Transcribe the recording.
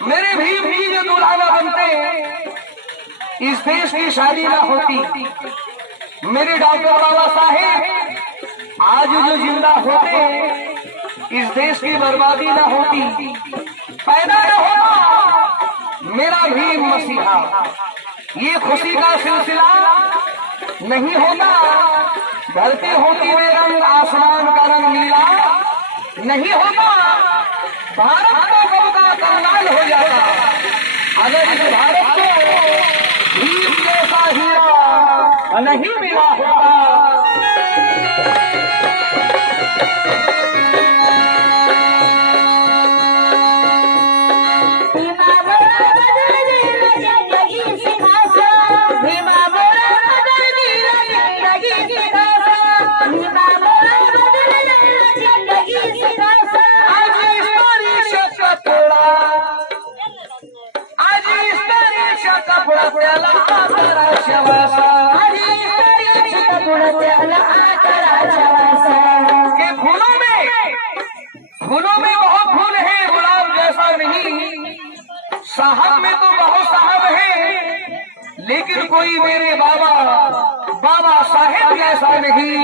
मेरे भी जो दुल्हन बनते इस देश की शादी ना होती। मेरे डॉक्टर बाबा साहेब आज जो जिंदा होते इस देश की बर्बादी ना होती। पैदा न होता मेरा भी मसीहा, ये खुशी का सिलसिला नहीं होता। धरती होती बेरंग, आसमान का रंग नीला नहीं होता। भारत का कब का कंगाल हो जाता अगर इस भारत को भीम जैसा हीरा नहीं मिला होता। फूलों में बहुत फूल है, गुलाब जैसा नहीं। साहब में तो बहुत साहब है, लेकिन कोई मेरे बाबा बाबा साहेब जैसा नहीं।